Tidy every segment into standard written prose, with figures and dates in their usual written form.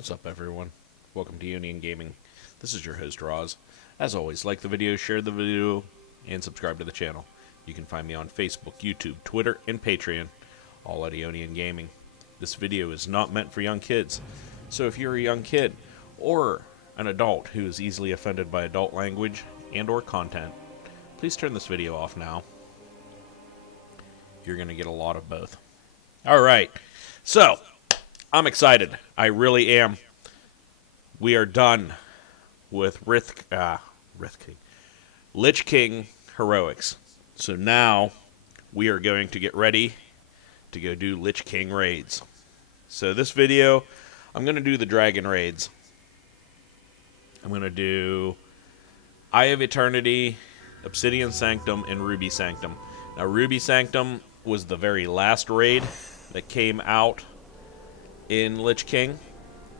What's up, everyone? Welcome to Union Gaming. This is your host, Roz. As always, like the video, share the video, and subscribe to the channel. You can find me on Facebook, YouTube, Twitter, and Patreon, all at Ionian Gaming. This video is not meant for young kids, so if you're a young kid or an adult who is easily offended by adult language and or content, please turn this video off now. You're going to get a lot of both. Alright, so I'm excited. I really am. We are done with Lich King Heroics. So now we are going to get ready to go do Lich King raids. So this video, I'm going to do the dragon raids. I'm going to do Eye of Eternity, Obsidian Sanctum, and Ruby Sanctum. Now Ruby Sanctum was the very last raid that came out in Lich King,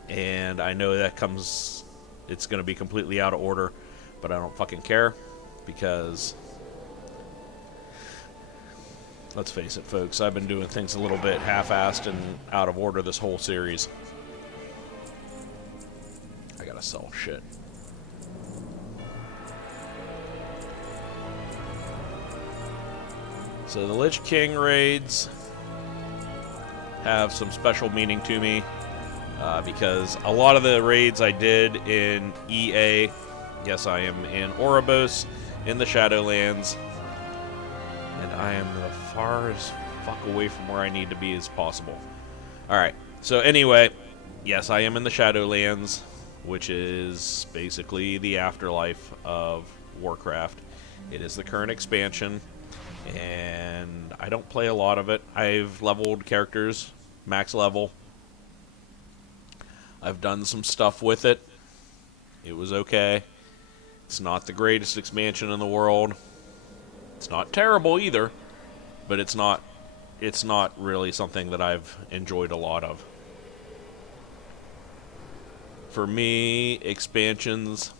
and I know that it's going to be completely out of order, but I don't fucking care, because let's face it, folks, I've been doing things a little bit half-assed and out of order this whole series. I gotta sell shit. So the Lich King raids have some special meaning to me, because a lot of the raids I did in EA, yes, I am in Oribos, in the Shadowlands, and I am the farthest fuck away from where I need to be as possible. Alright, so anyway, yes, I am in the Shadowlands, which is basically the afterlife of Warcraft. It is the current expansion, and I don't play a lot of it. I've leveled characters, max level. I've done some stuff with it. It was okay. It's not the greatest expansion in the world. It's not terrible either, but it's not really something that I've enjoyed a lot of. For me, expansions,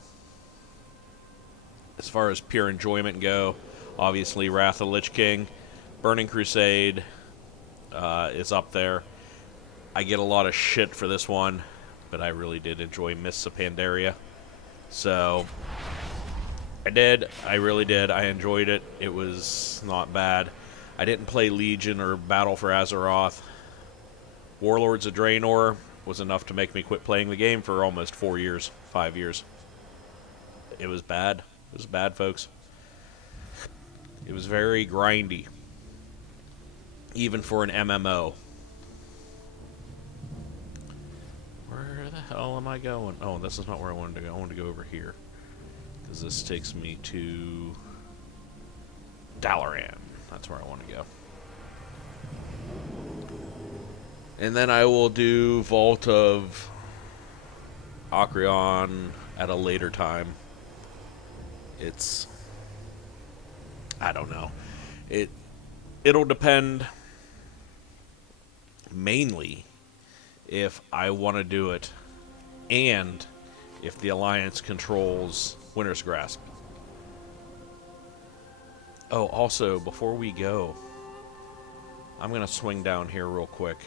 as far as pure enjoyment go, obviously Wrath of Lich King, Burning Crusade is up there. I get a lot of shit for this one, but I really did enjoy Mists of Pandaria. So I really did. I enjoyed it. It was not bad. I didn't play Legion or Battle for Azeroth. Warlords of Draenor was enough to make me quit playing the game for almost 4 years, 5 years. It was bad. It was bad, folks. It was very grindy, even for an MMO. Where the hell am I going? Oh, this is not where I wanted to go. I wanted to go over here, because this takes me to Dalaran. That's where I want to go. And then I will do Vault of Acreon at a later time. I don't know. It'll depend mainly if I want to do it and if the Alliance controls Winter's Grasp. Oh, also, before we go, I'm going to swing down here real quick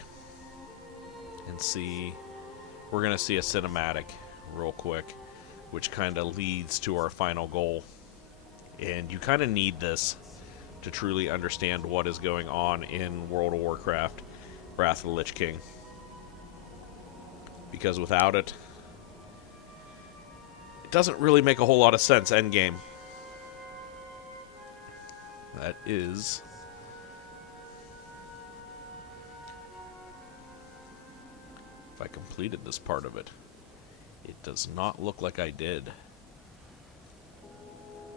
and see. We're going to see a cinematic real quick, which kind of leads to our final goal. And you kind of need this to truly understand what is going on in World of Warcraft, Wrath of the Lich King. Because without it, it doesn't really make a whole lot of sense endgame. That is... if I completed this part of it. It does not look like I did.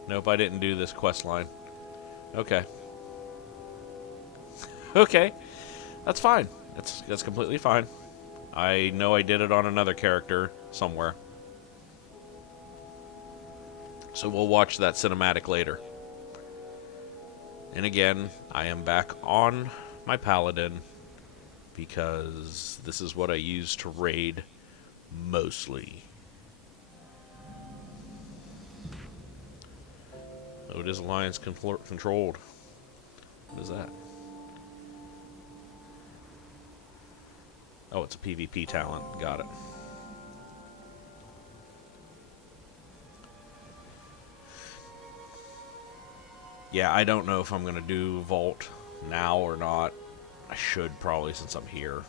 Nope, I didn't do this quest line. Okay. Okay. That's fine. That's completely fine. I know I did it on another character somewhere. So we'll watch that cinematic later. And again, I am back on my paladin, because this is what I use to raid mostly. Oh, it is Alliance controlled. What is that? Oh, it's a PvP talent. Got it. Yeah, I don't know if I'm going to do Vault now or not. I should probably, since I'm here.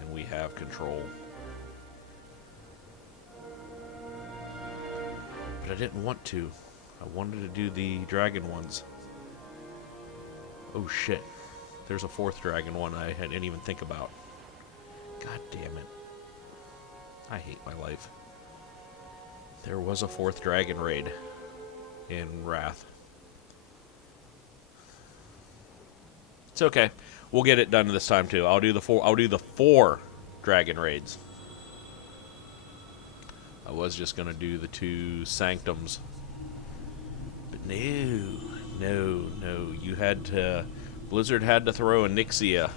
And we have control. But I didn't want to. I wanted to do the dragon ones. Oh shit. There's a fourth dragon one I didn't even think about. God damn it. I hate my life. There was a fourth dragon raid in Wrath. It's okay. We'll get it done this time too. I'll do the four dragon raids. I was just gonna do the 2 sanctums. But no. You had to Blizzard had to throw a Nixia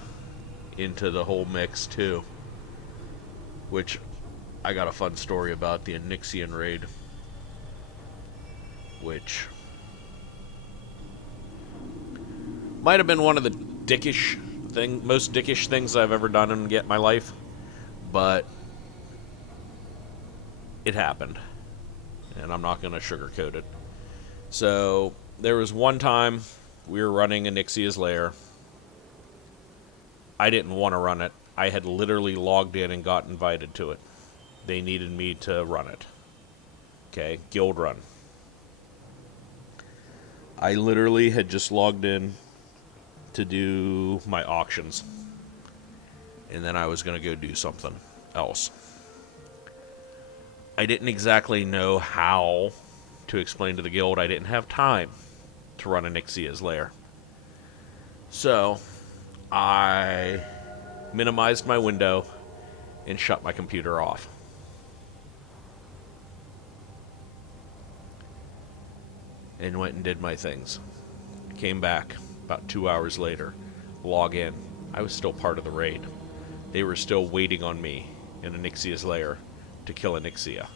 into the whole mix too. Which I got a fun story about the Onyxian raid. Which might have been one of the most dickish things I've ever done in my life, but it happened, and I'm not going to sugarcoat it. So there was one time we were running Onyxia's Lair. I didn't want to run it. I had literally logged in and got invited to it. They needed me to run it. Okay, guild run. I literally had just logged in to do my auctions. And then I was going to go do something else. I didn't exactly know how to explain to the guild I didn't have time to run Onyxia's Lair. So, I minimized my window and shut my computer off. And went and did my things. Came back about 2 hours later. Log in. I was still part of the raid. They were still waiting on me in Onyxia's Lair to kill Onyxia.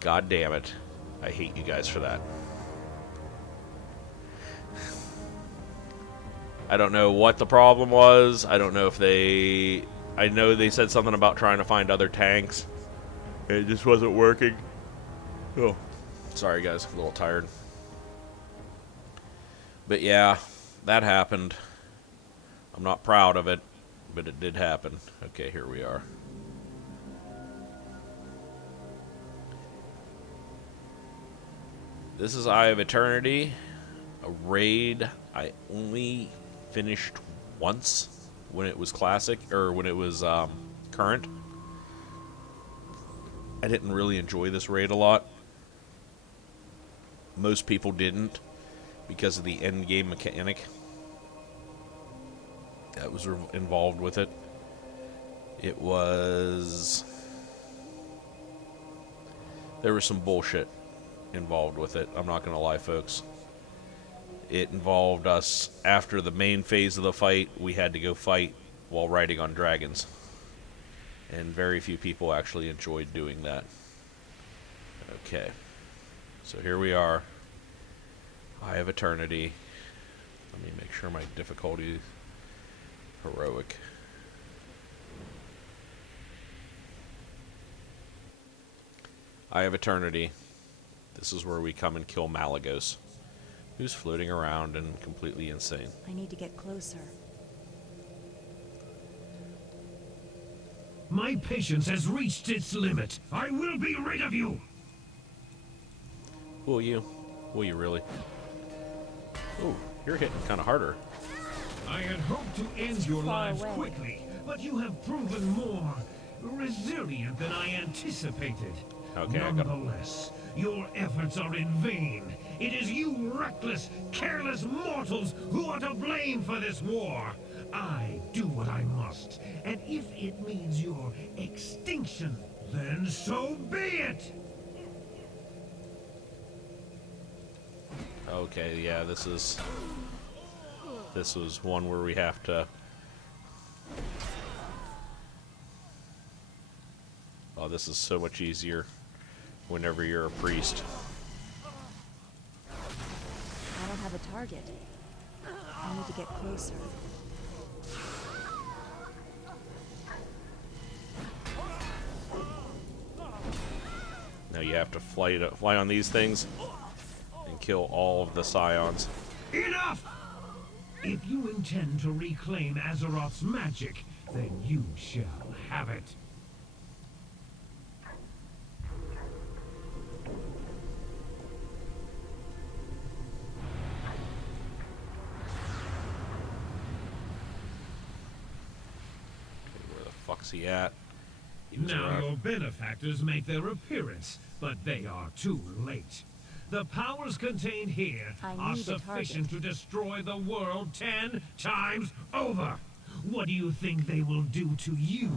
God damn it. I hate you guys for that. I don't know what the problem was. I don't know if they... I know they said something about trying to find other tanks. It just wasn't working. Oh. Sorry guys, a little tired. But yeah, that happened. I'm not proud of it, but it did happen. Okay, here we are. This is Eye of Eternity, a raid I only finished once when it was classic, or when it was current. I didn't really enjoy this raid a lot. Most people didn't, because of the end game mechanic that was involved with it. It was... There was some bullshit involved with it. I'm not going to lie, folks. It involved us, after the main phase of the fight, we had to go fight while riding on dragons. And very few people actually enjoyed doing that. Okay. So here we are. Eye of Eternity. Let me make sure my difficulty is heroic. Eye of Eternity. This is where we come and kill Malagos, who's floating around and completely insane. I need to get closer. My patience has reached its limit. I will be rid of you! Will you? Will you really? Oh, you're hitting kind of harder. I had hoped to end your lives quickly, but you have proven more resilient than I anticipated. Okay, Nonetheless, your efforts are in vain. It is you reckless, careless mortals who are to blame for this war. I do what I must, and if it means your extinction, then so be it! Okay, yeah, this was one where we have to... Oh, this is so much easier whenever you're a priest. I don't have a target. I need to get closer. Now you have to fly on these things and and kill all of the scions. Enough! If you intend to reclaim Azeroth's magic, then you shall have it. Where the fuck's he at? He was Now around. your benefactors make their appearance, but they are too late. The powers contained here I are need a sufficient to destroy the world 10 times over. What do you think they will do to you?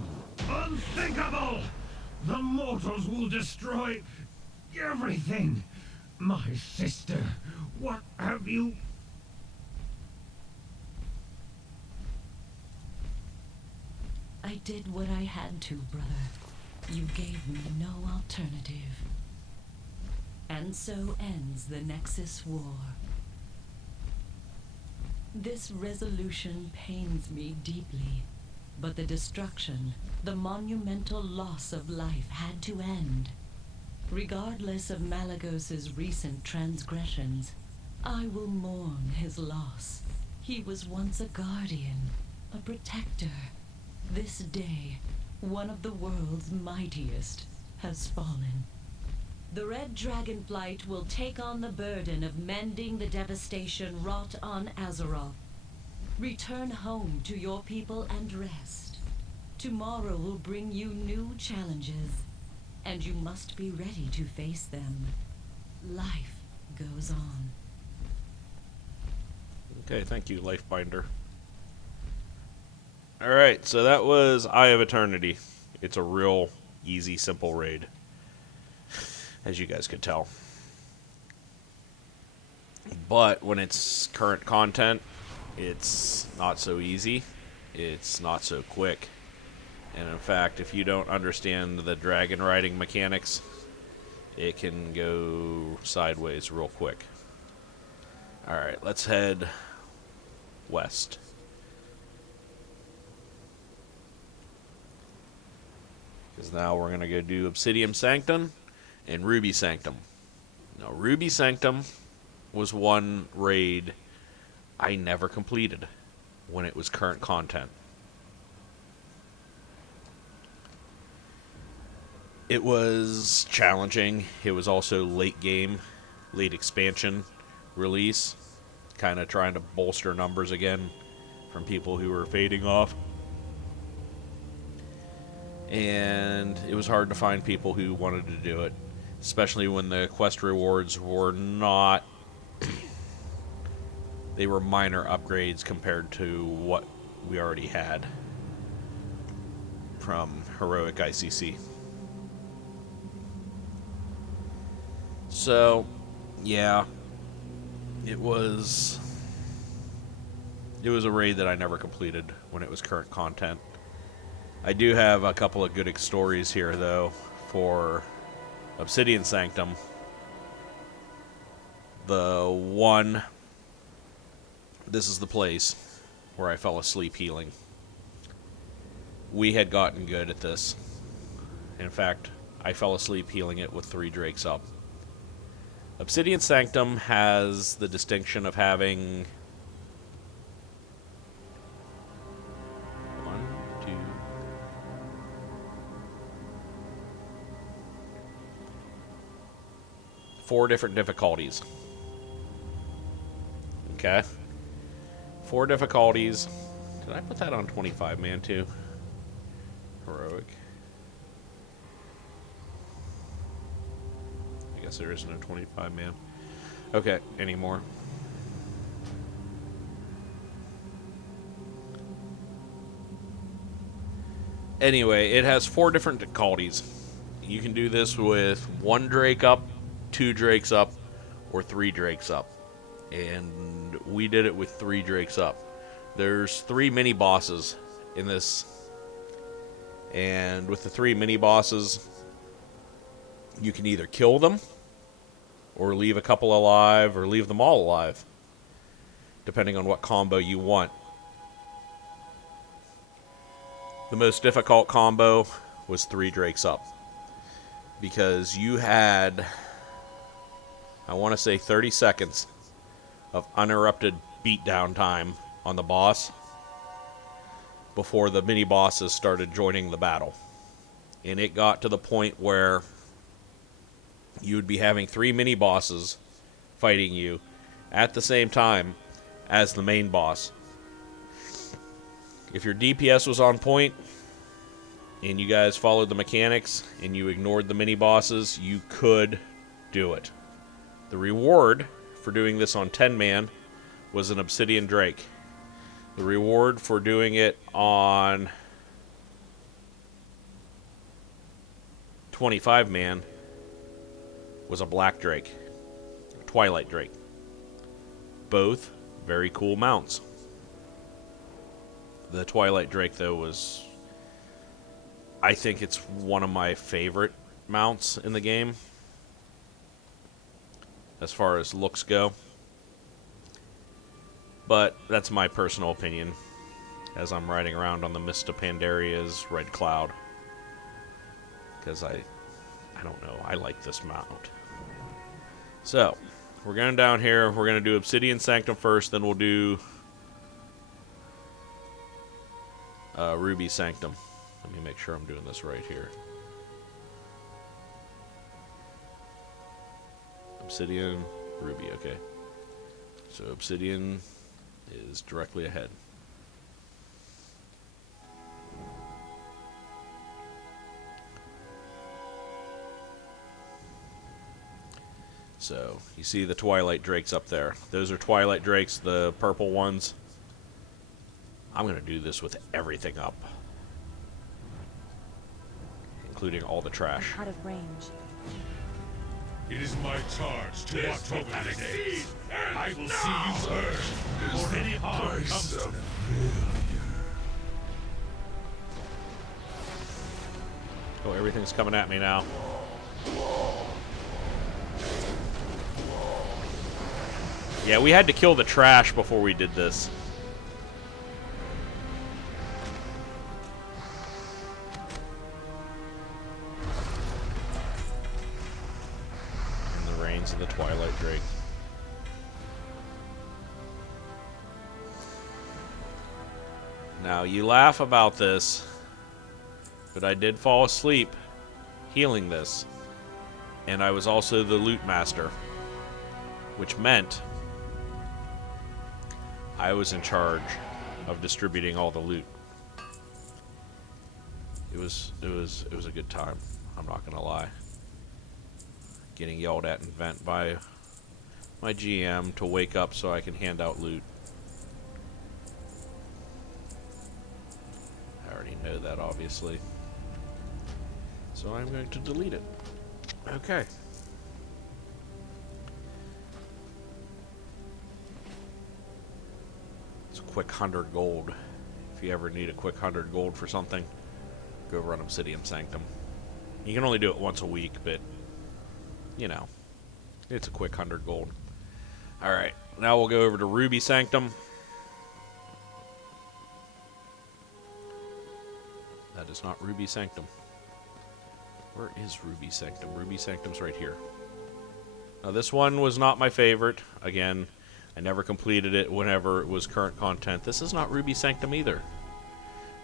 Unthinkable! The mortals will destroy everything. My sister, what have you... I did what I had to, brother. You gave me no alternative. And so ends the Nexus War. This resolution pains me deeply, but the destruction, the monumental loss of life had to end. Regardless of Malagos's recent transgressions, I will mourn his loss. He was once a guardian, a protector. This day, one of the world's mightiest has fallen. The Red Dragonflight will take on the burden of mending the devastation wrought on Azeroth. Return home to your people and rest. Tomorrow will bring you new challenges, and you must be ready to face them. Life goes on. Okay, thank you, Lifebinder. Alright, so that was Eye of Eternity. It's a real easy, simple raid, as you guys could tell. But when it's current content, it's not so easy. It's not so quick. And in fact, if you don't understand the dragon riding mechanics, it can go sideways real quick. Alright, let's head west. Because now we're going to go do Obsidian Sanctum and Ruby Sanctum. Now, Ruby Sanctum was one raid I never completed when it was current content. It was challenging. It was also late game, late expansion release. Kind of trying to bolster numbers again from people who were fading off. And it was hard to find people who wanted to do it, especially when the quest rewards were not... they were minor upgrades compared to what we already had from Heroic ICC. So, yeah, it was a raid that I never completed when it was current content. I do have a couple of good stories here, though, for Obsidian Sanctum. The one, this is the place where I fell asleep healing. We had gotten good at this. In fact, I fell asleep healing it with 3 drakes up. Obsidian Sanctum has the distinction of having 4 different difficulties. Okay. 4 difficulties. Did I put that on 25 man too? Heroic. I guess there isn't a 25 man. Okay, anymore. Anyway, it has 4 different difficulties. You can do this with 1 drake up, 2 drakes up, or 3 drakes up. And we did it with 3 drakes up. There's 3 mini bosses in this. And with the 3 mini bosses, you can either kill them, or leave a couple alive, or leave them all alive, depending on what combo you want. The most difficult combo was 3 drakes up, because you had I want to say 30 seconds of uninterrupted beatdown time on the boss before the mini bosses started joining the battle. And it got to the point where you would be having 3 mini bosses fighting you at the same time as the main boss. If your DPS was on point and you guys followed the mechanics and you ignored the mini bosses, you could do it. The reward for doing this on 10-man was an Obsidian Drake. The reward for doing it on 25-man was a Black Drake, a Twilight Drake. Both very cool mounts. The Twilight Drake, though, was... I think it's one of my favorite mounts in the game, as far as looks go. But that's my personal opinion, as I'm riding around on the Mist of Pandaria's Red Cloud. Because I don't know, I like this mount. So, we're going down here, we're going to do Obsidian Sanctum first, then we'll do Ruby Sanctum. Let me make sure I'm doing this right here. Obsidian, Ruby, okay. So Obsidian is directly ahead. So, you see the Twilight Drakes up there. Those are Twilight Drakes, the purple ones. I'm going to do this with everything up, including all the trash. I'm out of range. It is my charge to watch over this day. I will see you hurt before any harm comes to them. Oh, everything's coming at me now. Yeah, we had to kill the trash before we did this. In the reigns of the Twilight Drake. Now, you laugh about this, but I did fall asleep healing this. And I was also the loot master, which meant I was in charge of distributing all the loot. It was a good time. I'm not gonna lie. Getting yelled at in vent by my GM to wake up so I can hand out loot. I already know that, obviously. So I'm going to delete it. Okay. It's a quick 100 gold. If you ever need a quick 100 gold for something, go run Obsidian Sanctum. You can only do it once a week, but, you know, it's a quick 100 gold. Alright, now we'll go over to Ruby Sanctum. That is not Ruby Sanctum. Where is Ruby Sanctum? Ruby Sanctum's right here. Now, this one was not my favorite. Again, I never completed it whenever it was current content. This is not Ruby Sanctum either.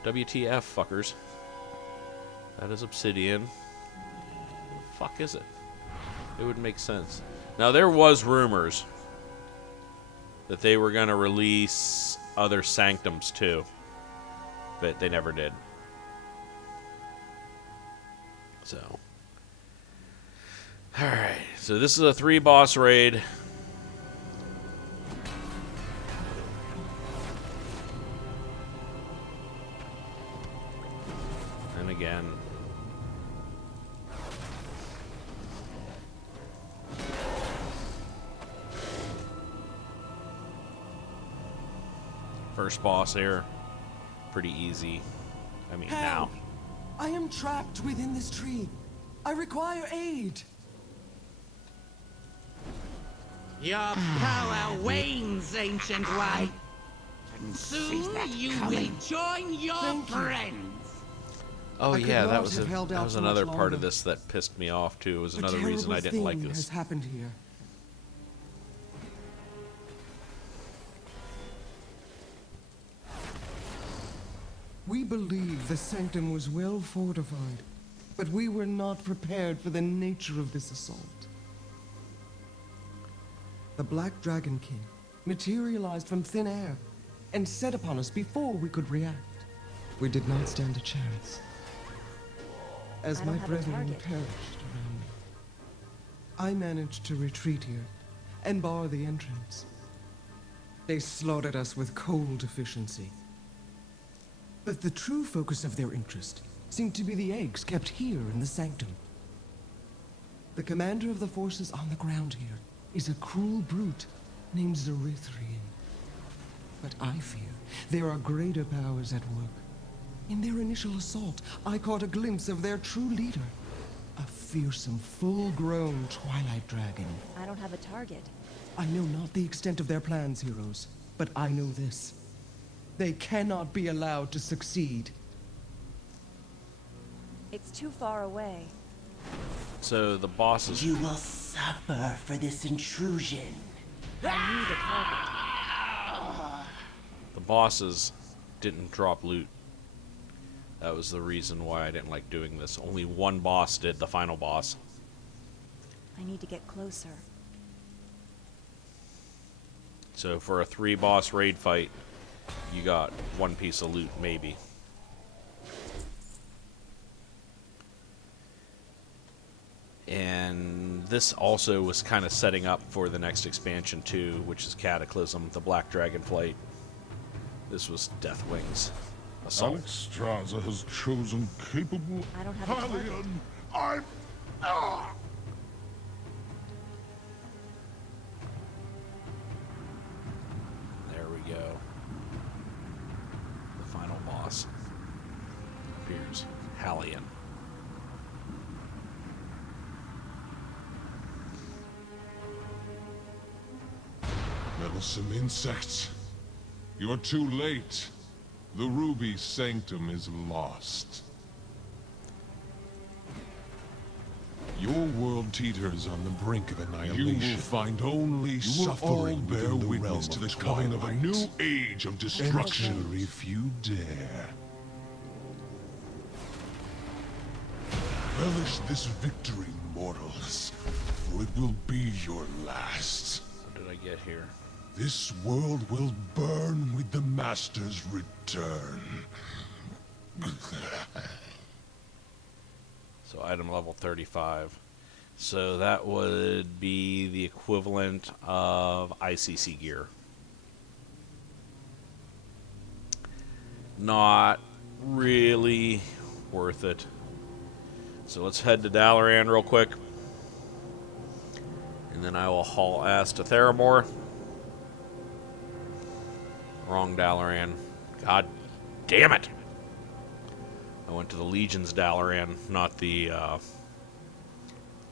WTF, fuckers. That is Obsidian. What the fuck is it? It would make sense. Now, there was rumors that they were going to release other Sanctums too, but they never did. So, alright, so this is a 3-boss raid. And again, first boss here, pretty easy. I mean, now. I am trapped within this tree. I require aid. Your power wanes, ancient one. Soon you will join your friends. Oh I could yeah, not that was have held out another so much part of longer. this that pissed me off too. It was A another reason I terrible didn't like thing this. has happened here. We believe the Sanctum was well fortified, but we were not prepared for the nature of this assault. The Black Dragon King materialized from thin air and set upon us before we could react. We did not stand a chance. As I my don't have a brethren target. perished around me, I managed to retreat here and bar the entrance. They slaughtered us with cold efficiency. But the true focus of their interest seemed to be the eggs kept here in the Sanctum. The commander of the forces on the ground here is a cruel brute named Zerithrian. But I fear there are greater powers at work. In their initial assault, I caught a glimpse of their true leader, a fearsome, full-grown Twilight Dragon. I don't have a target. I know not the extent of their plans, heroes, but I know this. They cannot be allowed to succeed. It's too far away. So the bosses. You will suffer for this intrusion. I need a target. The bosses didn't drop loot. That was the reason why I didn't like doing this. Only one boss did, the final boss. I need to get closer. So for a 3-boss raid fight, you got one piece of loot, maybe. And this also was kind of setting up for the next expansion too, which is Cataclysm, the Black Dragon Flight. This was Deathwing's assault. Alex Straza has chosen capable I don't have a target. Alien. I'm... Ah! There we go. The final boss appears. Hallian. Meddlesome insects. You're too late. The Ruby Sanctum is lost. Your world teeters on the brink of annihilation. You will find only suffering. Bear witness to the coming of a new age of destruction. Enter if you dare. Relish this victory, mortals, for it will be your last. What did I get here? This world will burn with the Master's return. So item level 35. So that would be the equivalent of ICC gear. Not really worth it. So let's head to Dalaran real quick. And then I will haul ass to Theramore. Wrong Dalaran. God damn it! I went to the Legion's Dalaran, not the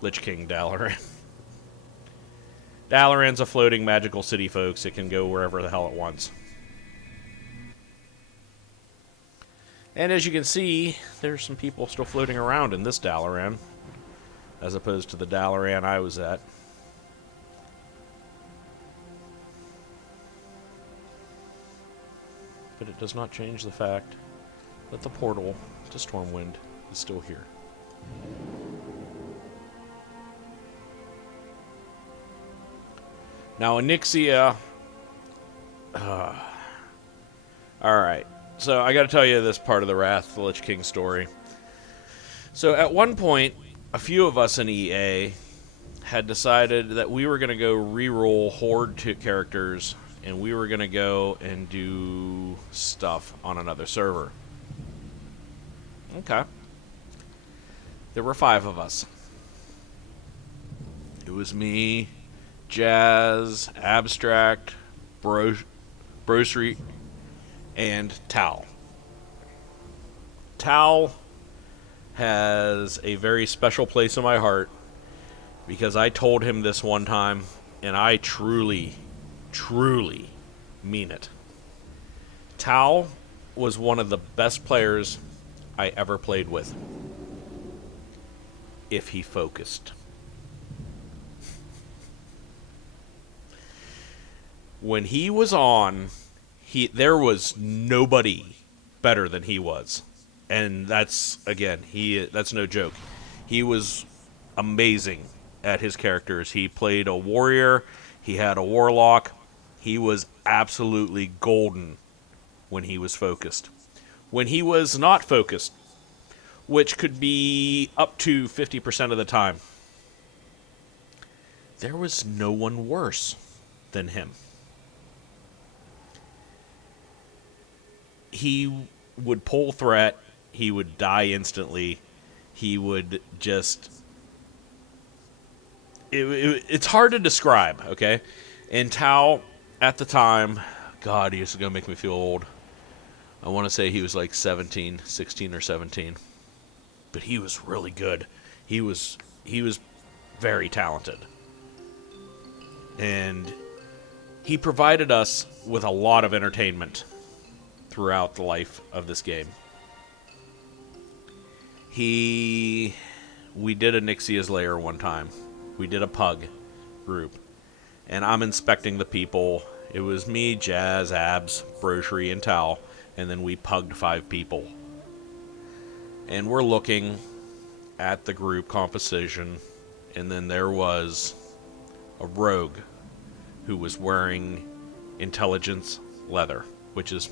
Lich King Dalaran. Dalaran's a floating magical city, folks. It can go wherever the hell it wants. And as you can see, there's some people still floating around in this Dalaran, as opposed to the Dalaran I was at. But it does not change the fact that the portal to Stormwind is still here. Now, Onyxia... Alright, so I gotta tell you this part of the Wrath of the Lich King story. So at one point, a few of us in EA had decided that we were gonna go re-roll Horde characters, and we were gonna go and do stuff on another server. Okay. There were 5 of us. It was me, Jazz, Abstract, Brosry, and Tal. Tal has a very special place in my heart because I told him this one time, and I truly mean it. Tal was one of the best players I ever played with, if he focused. When he was on, there was nobody better than he was. And that's, again, that's no joke. He was amazing at his characters. He played a warrior. He had a warlock. He was absolutely golden when he was focused. When he was not focused, which could be up to 50% of the time, there was no one worse than him. He would pull threat. He would die instantly. He would just... It's hard to describe, okay? And Tao, at the time, God, he used to make me feel old. I want to say he was like 16 or 17. But he was really good. He was very talented. And he provided us with a lot of entertainment throughout the life of this game. We did a Nixia's Lair one time. We did a pug group. And I'm inspecting the people. It was me, Jazz, Abs, Brochery, and Tal. And then we pugged 5 people. And we're looking at the group composition. And then there was a rogue who was wearing intelligence leather, which is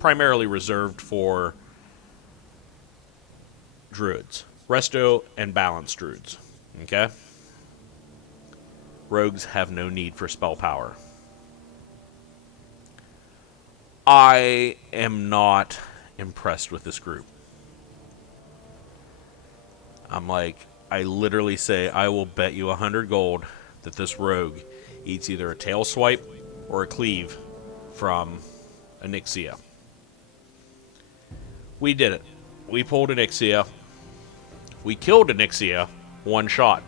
primarily reserved for druids. Resto and balance druids. Okay? Rogues have no need for spell power. I am not impressed with this group. I'm like, I literally say, I will bet you 100 gold that this rogue eats either a tail swipe or a cleave from a Nixia. We did it. We pulled a Nixia. We killed a Nixia, 1 shot.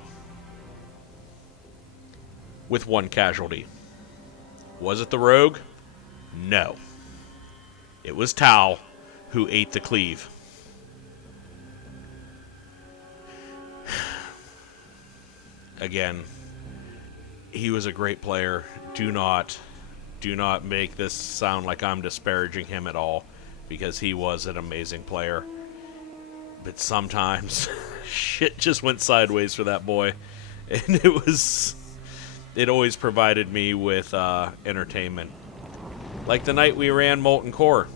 With 1 casualty. Was it the rogue? No. It was Tao who ate the cleave. Again, he was a great player. Do not make this sound like I'm disparaging him at all, because he was an amazing player. But sometimes shit just went sideways for that boy, and it always provided me with entertainment. Like the night we ran Molten Core,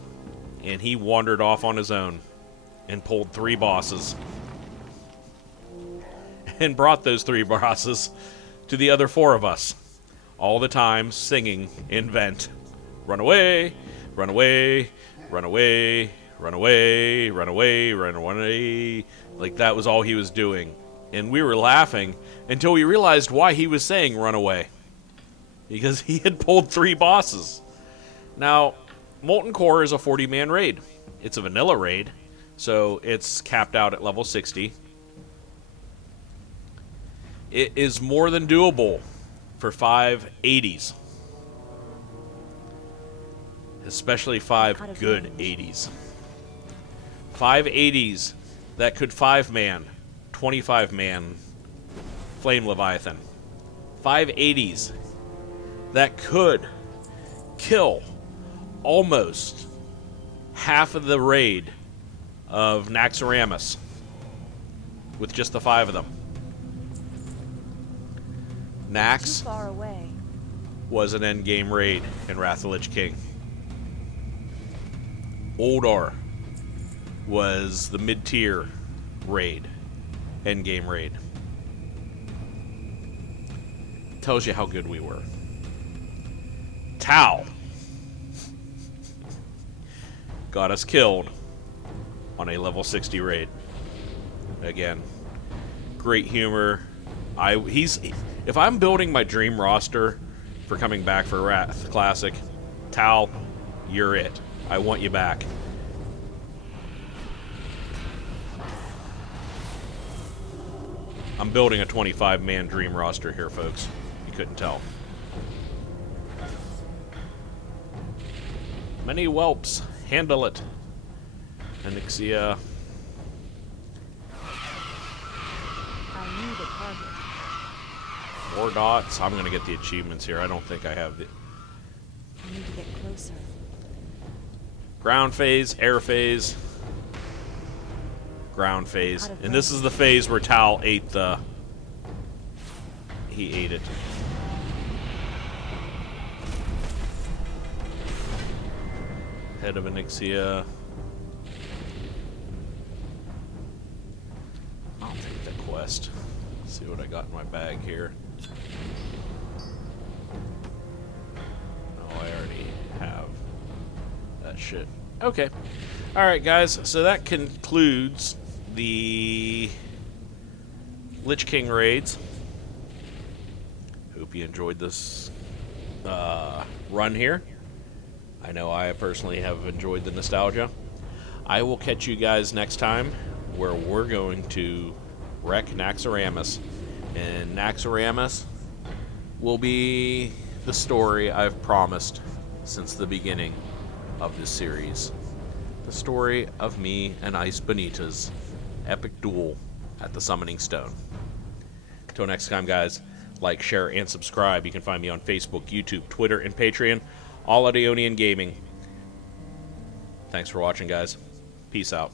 and he wandered off on his own and pulled 3 bosses. And brought those 3 bosses to the other 4 of us. All the time singing in Vent. Run away, run away, run away, run away, run away, run away. Like that was all he was doing. And we were laughing until we realized why he was saying run away. Because he had pulled 3 bosses. Now, Molten Core is a 40-man raid. It's a vanilla raid, so it's capped out at level 60. It is more than doable for 5 80s. Especially 5 good 80s. 5 80s that could 5-man, 25-man Flame Leviathan. 5 80s that could kill almost half of the raid of Naxxramas with just the 5 of them. Nax Too far away. was an endgame raid in Wrath of the Lich King. Oldar was the mid-tier raid, endgame raid. Tells you how good we were. Tau got us killed on a level 60 raid. Again, great humor. If I'm building my dream roster for coming back for Wrath Classic, Tal, you're it. I want you back. I'm building a 25-man dream roster here, folks. You couldn't tell. Many whelps. Handle it. Anixia. I need a target. 4 dots. I'm going to get the achievements here. I don't think I have the... I need to get closer. Ground phase, air phase, ground phase. And this is the phase where Tal ate the... He ate it. Head of Onyxia. I'll take the quest. See what I got in my bag here. Oh, I already have that shit. Okay. Alright, guys. So that concludes the Lich King raids. Hope you enjoyed this run here. I know I personally have enjoyed the nostalgia. I will catch you guys next time where we're going to wreck Naxxramas. And Naxxramas will be the story I've promised since the beginning of this series. The story of me and Ice Bonita's epic duel at the Summoning Stone. Until next time, guys, like, share, and subscribe. You can find me on Facebook, YouTube, Twitter, and Patreon. All at Aeonian Gaming. Thanks for watching, guys. Peace out.